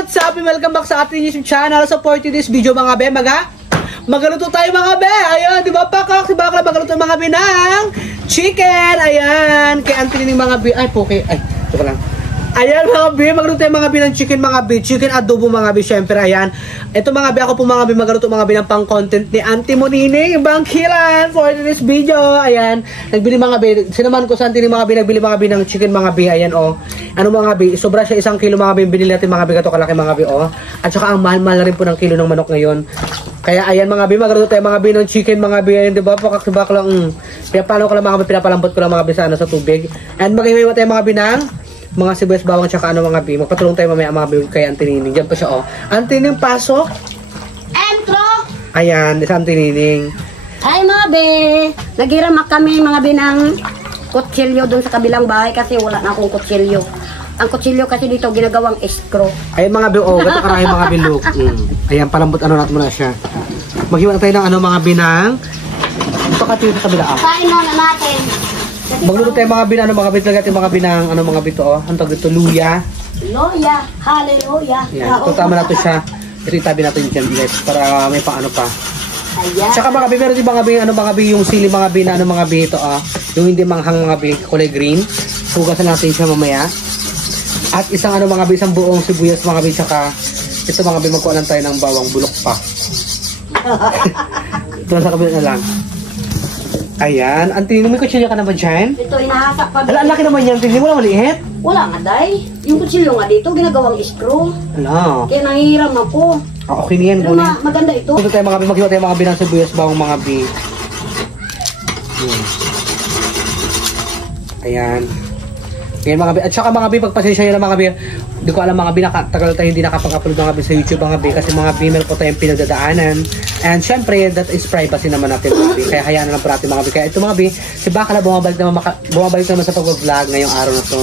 what's up? Welcome back sa ating YouTube channel. Support this video mga be, magaluto tayo mga be. Ayan, di ba pakak? Si Bakla magaluto mga be ng chicken. Ayan, kay Anthony mga be. Ay, poke. Ay, ito lang. Ayan mga be, magluto tayo mga be ng chicken mga be. Chicken adobo mga be, syempre. Ayan, ito mga be, ako po mga be magaluto mga be ng pang content ni Auntie Monining Bangkilan for this video. Ayan, nagbili mga be, sinaman ko sa Auntie mga be, nagbili mga be ng chicken mga be. Ayan oh, ano mga be, sobra siya 1 kilo mga be, binili natin mga be, gato kalaki mga be oh. At saka ang mahal-mahal na rin po ng kilo ng manok ngayon. Kaya ayan mga be, magluto tayo mga be ng chicken mga be. Ayan, di ba, pakakibak lang. Pinapalo ko lang mga be, pinapalambot ko lang mga be sa tubig. And maghihiwa tayo mga be ng mga sibuyas, bawang, tsaka ano mga bi. Magpatulong tayo mamaya mga bi kay Auntie Nining. Diyan pa siya oh. Auntie Nining, pasok. Entro. Ayan, isa Auntie Nining. Ay mga be, naghiramak kami mga be ng kutsilyo dun sa kabilang bahay kasi wala na akong kutsilyo. Ang kutsilyo kasi dito ginagawang screw. Ayan mga bi, oh, gato karami mga bi look. Ayan, palambot ano natin muna siya. Maghiwa na tayo ng ano mga bi ng ito katiyo sa kabila ah. Kain muna natin. Magluto tayo mga binano mga bit lagati mga binang ano mga bito oh. Ang tawag dito luya. Loya, hallelujah. Yan, tutama natin siya. Ito itabi natin dyan guys para may pang ano pa. Ayan. Tsaka mga bi, meron din mga bi ano mga bi yung sili mga bi na ano mga bi ito ah. Yung hindi manghang mga bi kulay green. Hugasan natin siya mamaya. At isang ano mga bi, isang buong sibuyas mga bi, tsaka ito mga bi, magkuha lang tayo ng bawang bulok pa. Ito sa kabila na lang. Ayan, Auntie, may kutsilyo ka na ba dyan? Ito inahasak pa. Ala, ang laki naman yan, Auntie, wala maliit? Wala nga day. Yung kutsilyo nga dito ginagawang screw. Ala. Kaya nangihiram ako. Okay niyan, Pero maganda ito. Ito tayo mga bi, maghiwa tayo mga bi ng sibuyas, bawang mga bi. Ayan. Ayan mga bi. At saka mga bi, pagpasensya nyo na mga bi, hindi ko alam mga bi, tagal tayo hindi nakapag-upload mga bi sa YouTube mga bi, kasi mga bi, meron po tayong pinagdadaanan. And syempre, that is privacy naman natin mga bi, kaya hayaan na lang po natin mga bi. Kaya ito mga bi, si Bakla bumabalik naman sa pag-vlog ngayong araw na to.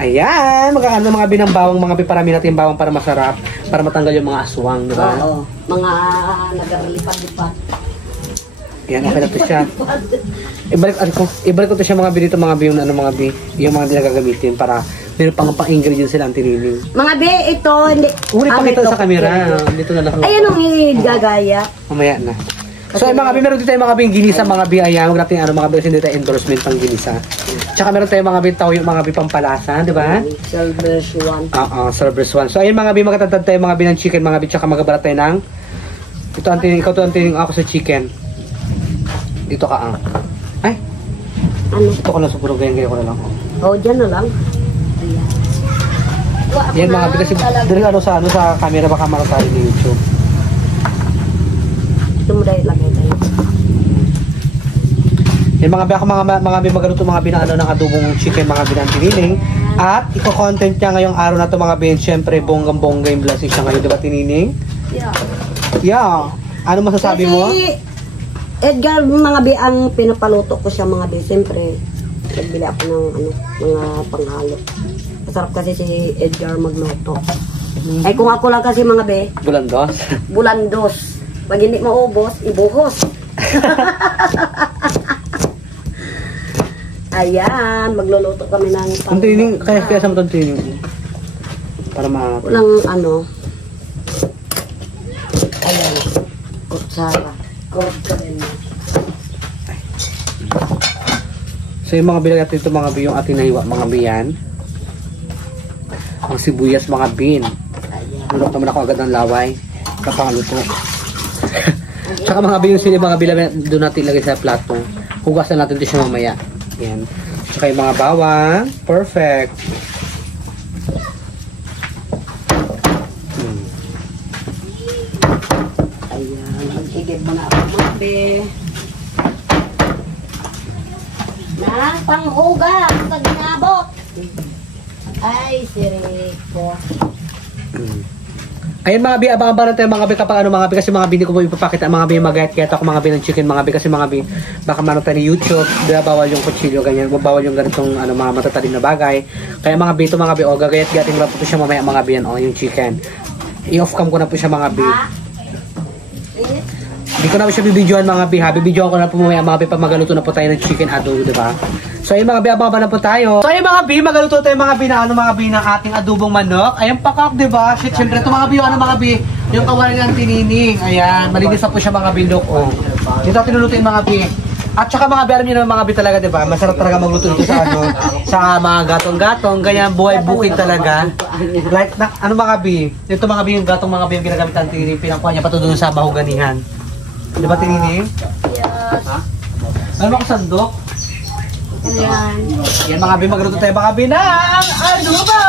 Ayan, magkakaroon ng mga bi ng bawang mga bi, parami natin yung bawang para masarap, para matanggal yung mga aswang, di ba? Oo, mga nagalipad-lipad. Yan, okay na to siya. Ibalik ko to siya mga bi dito mga bi, yung ano mga bi, yung mga dinagagamitin para meron pang ingredients sila Auntie Nining. Mga be, ito hindi. Uli pakita sa camera. Dito na lang. Ayan ang igagaya. Mamaya na. So ay mga bi, meron dito tayong mga bi ginisa mga bi, ayan, wag natin ano mga bi, hindi tayo endorsement pang ginisa. Tsaka meron tayong mga bi tao yung mga bi pampalasa, di ba? Silver's one. Silver's one. So ayun mga bi, magtatad tayo mga bi ng chicken mga bi, tsaka magabalat tayo ng ito Auntie, ikaw to Auntie, ako sa chicken. Dito ka ang. Ay. Ano? Ito ko lang sa puro ganyan ko na lang. Oh, dyan na lang. Yan mga bi, kasi dahil ano sa camera baka makatayo ni YouTube. Ito mo dahil lagay tayo. Yan mga bi, ako mga bi magaluto mga bi na ano ng adobong chicken mga bi ng Auntie Nining. At iko-content niya ngayong araw na to mga bi, syempre bonggang-bongga yung blessing siya ngayon, di ba Tinining? Yeah. Yeah. Ano masasabi mo? Edgar, mga bi, ang pinapaluto ko siya mga bi. Siyempre, nagbili ako ng mga panghalo. Masarap kasi si Edgar magluto. Ay kung ako lang kasi mga be, Bulandos. bulandos. Pag hindi maubos, ibuhos. Ayan, magluluto kami ng Ang Tinining, kaya sa mo itong Tinining. Para ma... walang ano. Ayan, kutsara. So yung mga bilag natin ito mga bi, yung ating nahiwa mga biyan. Ang sibuyas mga bin. Nulok naman ako agad ng laway. Kapangaluto. Tsaka mga bi, yung sili mga bilag doon natin ilagay sa plato. Hugasan natin ito siya mamaya. Yan. Tsaka yung mga bawang. Perfect. Ayan, mag-igib mo na ako mga be. Na, panghugas sa ginabot. Ay, si Rico. Ayun mga bi, abang-abang natin mga bi kapag ano mga bi, kasi mga bi hindi ko po ipapakita mga bi, magayat-kayat ako mga bi ng chicken mga bi, kasi mga bi baka manood tayo ni YouTube, diba, bawal yung kutsilyo ganyan, bawal yung ganitong ano mga matatalim na bagay. Kaya mga bi ito mga bi, gagayat-gayatin ko lang po siya mamaya mga bi yan, yung chicken. I-off cam ko na po siya mga bi. Hindi ko na siya bibidyoan mga bi ha. Bibidyoan ko na po mamaya mga bi pag magaluto na po tayo ng chicken adobo, diba? So ayun mga bi, abang na po tayo. So ayun mga bi, magaluto tayo mga bi na ano mga bi ng ating adobong manok. Ayan pakak, diba? Shit, syempre ito mga bi, ano mga bi? Yung kawalan ng tinining. Ayan, malinis na po siya mga bi, look. Oh. Dito tinulutuin mga bi. At saka mga bi, alam nyo naman mga bi talaga, diba? Masarap talaga magluto dito sa ano, sa mga gatong-gatong, ganyan, buhay bukid talaga. Like, ano mga bi? Ito mga bi, yung gatong mga bi, yung ginagamit ng tinining, pinakuha niya pa to doon sa mahuganihan. Di ba tinining? Yes. Ha? Ano ako sandok? Ayan. Yan mga bi, magluto tayo mga bi ng adobo!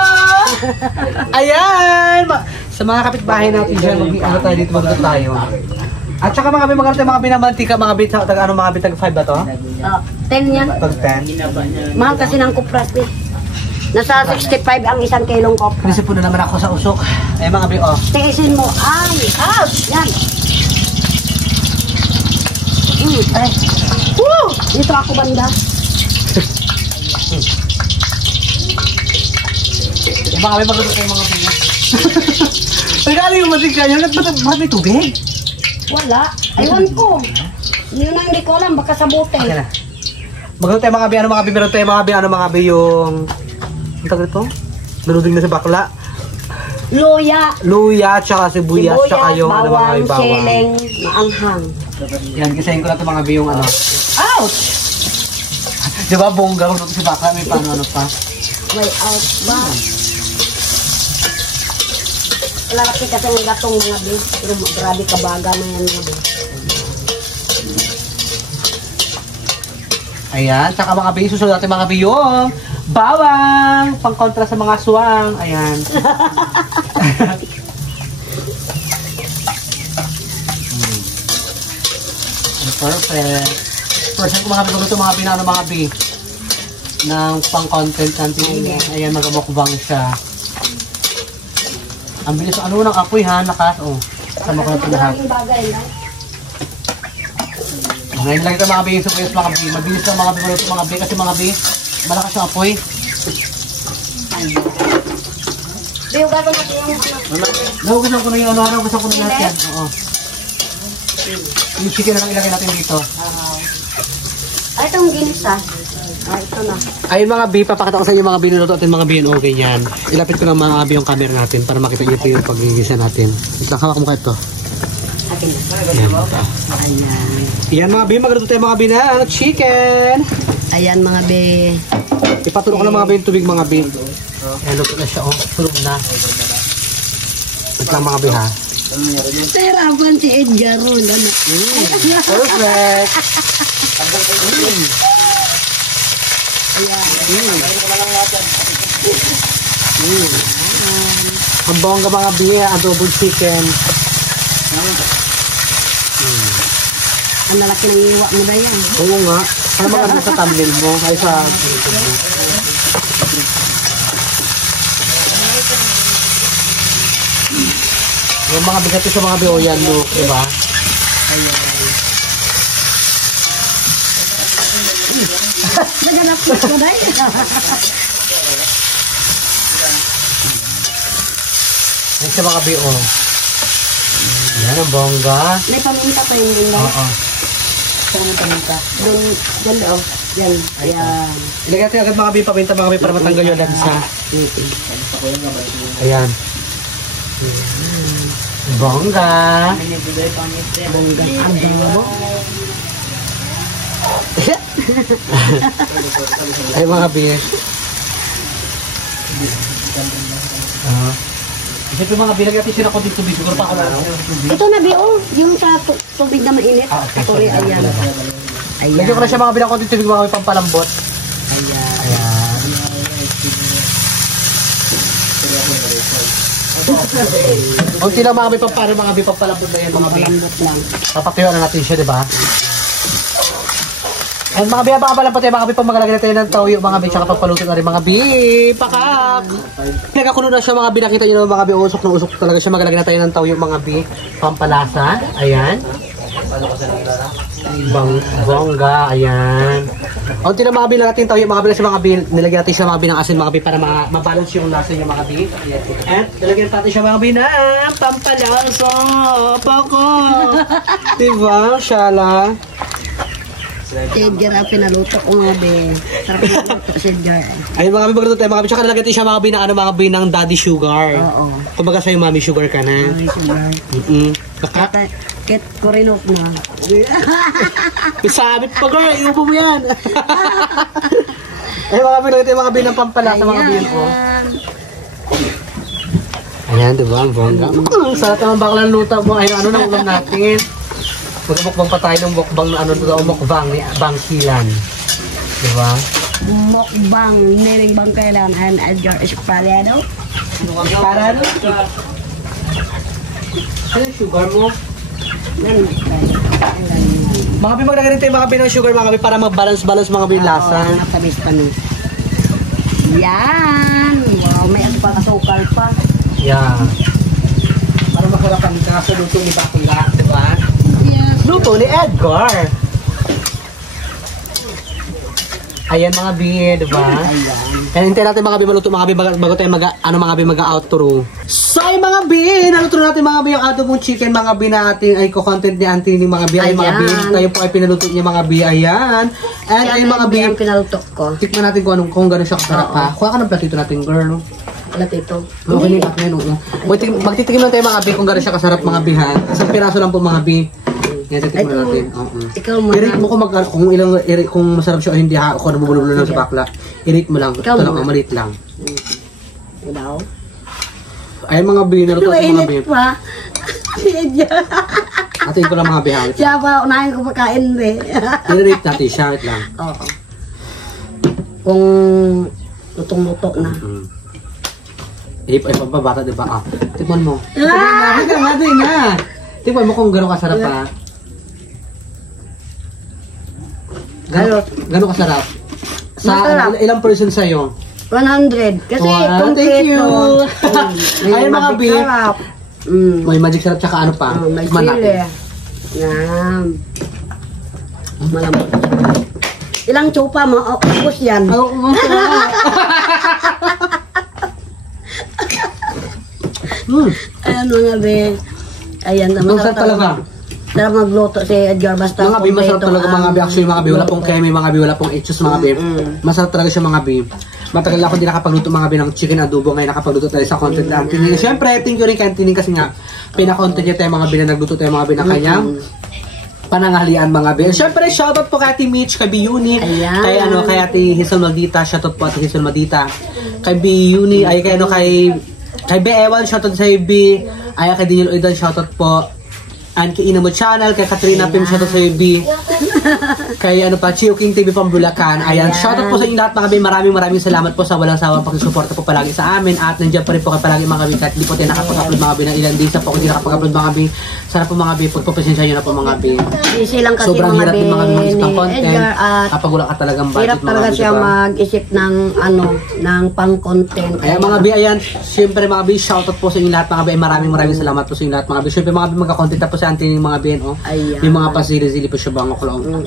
Ayan! Sa mga kapitbahay natin dyan, ano tayo dito, magluto tayo. At saka mga bi, magluto tayo mga bi ng mantika, mga bi, ano mga bi, tag 5 ba to? 10 yan. Tag 10? Mahal kasi ng kupras eh. Nasa 65 ang isang kilong kopra. Kasi po na naman ako sa usok. Ayan mga bi, oh. Tiisin mo. Ay! Ouch! Yan. Ay! Woo! Dito ako banda. Mga bi, magluto tayo mga bi. Nagkala yung matig kayo, ba't may tubig? Wala. Aywan ko. Yun ang hindi ko alam. Baka sa bote. Okay na. Magluto tayo mga bi, ano mga bi, meron tayo mga bi, ano mga bi yung... Ang tagal ito? Naluding na sa bakla. Luya, tsaka sibuyas, tsaka yung ano mga bi, bawang. Siling, maanghang. Yan, gisahin ko na ito mga bi yung ano. Ouch! Di ba, bongga, magluto sa bakla, may paano ano pa. Way out ba? Lalaki kasi ng gatong mga bi. Pero grabe kabaga na yan mga bi. Ayan, tsaka mga bi, susunod natin mga bi yung bawang, pang kontra sa mga suwang. Ayan. Perfect. First time ko mga bi, magluto mga bi na ano mga bi ng pang content natin. Ayan, mag-mukbang siya. Ang bilis ng ano ng apoy ha, nakas. Oh, sama ko na ito lahat. Maraming bagay na. Ngayon lang ito mga bi, yung supayos mga bi. Mabilis lang mga bi, mga bi, kasi mga bi, malakas yung apoy. Di, gagawin natin yung ano. Nahugasan ko na yung ano, nahugasan ko na lahat yan. Oo. Yung chicken na lang ilagay natin dito. Ay, itong ginis ha. Ah, ito na. Ayun mga bi, papakita ko sa inyo mga binuluto at mga bi yun, okay yan. Ilapit ko ng mga bi yung camera natin para makita nyo ito yung pag-igisa natin. Ito lang, hawak mo kayo ito. Akin na. Ayan. Ayan. Yan mga bi, magluto tayo mga bi na chicken. Ayan mga be. Ipatulog ko ng mga bi yung tubig mga bi. Ayan, luto na siya, oh. Tulog na. Ito lang mga bi ha. Terapan si Edgar Ron. Ano? Perfect. Ang bongga mga bi, adobo chicken. Ang lalaki ng iwa mo ba yan? Oo nga. Ano maganda sa thumbnail mo? Ay sa YouTube mo. Yung mga bigat sa mga bioyan, look, diba? Naganap ko ko na yun. Yan sa mga bio. Yan ang bongga. May paminta pa yun din na. Oo. Saan ang paminta? Doon, dyan daw. Yan. Ayan. Ilagay natin agad mga bio paminta mga bio para matanggal yung lansa. Ayan. Bongga. Bongga. Ang damo. Ay mga bio. Isipin mga bilag natin sila ko dito tubig. Siguro pa ako na tubig. Ito na Bio, yung sa tubig na mainit. Sorry, ayan. Ayan. Lagyan ko na siya mga bilang ko dito tubig mga pampalambot. Ayan. Ayan. Unti lang mga bipang para mga bipang palambot na yan mga bipang. Malambot lang. Papatuyuan na natin siya, di ba? And mga bipang palambot yan mga bipang magalagay natin ng toyo mga bipang tsaka pagpaluto na rin mga bipakak. Nagkakulo na siya mga binakita nyo naman mga bi, usok na usok talaga siya. Magalagay na tayo ng toyo mga bi, pampalasa. Ayan. Bongga, ayan. O, ito na mga bil natin, tayo yung mga bil sa mga bil. Nilagyan natin siya mga bil ng asin mga bil para mabalance yung lasa yung mga bil. And nilagyan natin siya mga bil na pampalasa. Bako. Diba, Shala? Si Edgar ang pinaluto ko nga be. Sarap pinaluto si Edgar. Ayun mga bil, magluto tayo mga bil. Tsaka nilagyan natin siya mga bil ng mga bil ng daddy sugar. Oo. Kumbaga sa'yo mami sugar ka na. Ay, sugar. Ket ko rin off na. Sabit pa girl, iubo mo yan. Ay mga bil, ito yung mga bil ng pampalasa mga bil ko. Ayan, diba? Ang bongga. Sarap naman bakla ng luto mo. Ayun, ano nang ulam natin? Magmukbang pa tayo ng mukbang na ano ito, mukbang ni Bangkilan. Diba? Mukbang, niring bang kailan and Edgar Esparado. Esparado? Ano yung sugar mo? Mga bil, maglagay rin tayo mga bil ng sugar mga bil para mag-balance mga bil lasa. Oo, natamis-tamis. Yan! Wow, may ano pa, asukal pa. Yeah. Para masarapan ka sa luto ni Bakula, diba? Yeah. Luto ni Edgar. Ayan mga bi, diba? Kaya hintayin natin mga bi maluto mga bi bago tayo mag-outro. So ay mga bi, naluto natin mga bi yung adobong chicken mga bi natin ay ko-content ni Auntie ni mga bi ay mga bi. Tayo po ay pinaluto niya mga bi, ayan. And ay mga bi, ang pinaluto ko. tikman natin kung gano'n siya kasarap ha. Kuha ka ng platito natin girl. Platito. Okay na yung yan, oo. Magtitikim lang tayo mga bi kung gano'n siya kasarap mga bi ha. Isang piraso lang po mga bi. Yan, titikman natin. Ikaw mo I-rate mo kung masarap siya o hindi ha. Kung nabubulublo lang sa bakla. I-rate mo lang. Ito lang, maliit lang. Daw. Ay mga bi, naluto sa mga bi. Pa. Atin ko lang mga bi ha. Siya pa, unahin ko pagkain be. I-rate natin siya, wait lang. Oo. Kung lutong-luto na. Ay, pabata diba? Ah, tikman mo. Tikman na. Tikman mo kung gano'ng kasarap ha. Gano'ng kasarap? Sa ilang person sa'yo? 100. Kasi wow, thank you. Ay mga bi. May magic sarap tsaka ano pa? May sili. Yan. Malambot. Ilang chupa mo? Ubus yan. Ayan mga be. Ayan naman. Masarap talaga. Sarap magluto si Edgar basta. Mga bi, masarap talaga mga bi. Actually mga bi, wala pong keme mga bi, wala pong etchos mga bi. Masarap talaga siya mga bi. Matagal ako hindi nakapagluto mga bi ng chicken adobo. Ngayon nakapagluto tayo sa content na Anthony. Siyempre, thank you rin kay Anthony kasi nga pinakontent niya tayo mga bi na nagluto tayo mga bi na kanyang pananghalian mga bi. Siyempre, shoutout po kay Ate Mitch, kay Biuni, kay Ate Hazel Maldita, shoutout po Ate Hazel Maldita. Kay Biuni, ay kay B. Ewan, shoutout sa B. Ay kay Daniel Oidan, shoutout po. And kay Inamo Channel, kay Katrina Pim, shoutout sa B. Kay Chio King TV from Bulacan. Ayan, shoutout po sa inyo lahat mga bi. Maraming salamat po sa walang sawang pagsusuporta po palagi sa amin. At nandiyan pa rin po kayo palagi mga bi. Kahit di po tayo nakapag-upload mga bi ng ilang days na po hindi nakapag-upload mga bi. Sana po mga bi, pagpapasensya nyo na po mga bi. Easy lang kasi sobrang hirap din mga bi mag-isip ng ni content. Edgar at kapag wala ka talagang budget hirap talaga mga bi, siya diba? mag-isip ng ng pang-content. Ayan mga bi, ayan. Siyempre mga bi, shoutout po sa inyo lahat mga bi. Maraming salamat po sa inyo lahat mga bi. Siyempre mga bi, magka-content na po sa Auntie ng mga bi. Ayan. Yung mga pasili-sili po siya bang ako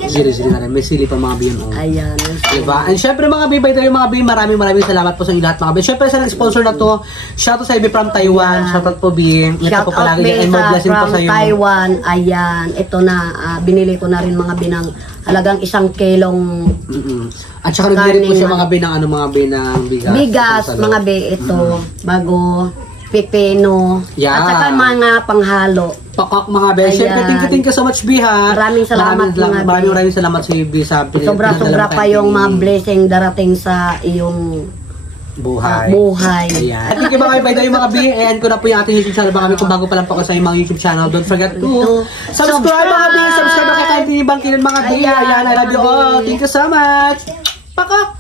sili-sili na rin. May sili pa mga bi yun. Ayan. Diba? And syempre mga bi, by the way mga bi, maraming salamat po sa inyo lahat mga bi. Syempre sa nag-sponsor na to, shoutout sa IB from Taiwan. Shoutout po bi. Ito po palagi and more blessing po sa iyo. Taiwan. Ayan. Ito na, binili ko na rin mga bi ng halagang 1 kilong at saka nagbili po siya mga bi ng mga bi ng bigas. Bigas, mga bi, ito, bago, pipino, yeah. At saka mga panghalo. Pakak mga be. Siyempre, thank you so much, B, ha. Maraming salamat mga maraming salamat sa B sa sobra pa yung mga blessing darating sa iyong buhay. Ayan. At thank you mga by the way mga B. Ayan ko na po yung ating YouTube channel. Mga B, kung bago pa lang po ako sa mga YouTube channel, don't forget to subscribe mga B. Subscribe na kay Anthony Bangkilan mga B. Ayan, I love you all. Thank you so much. Pakak!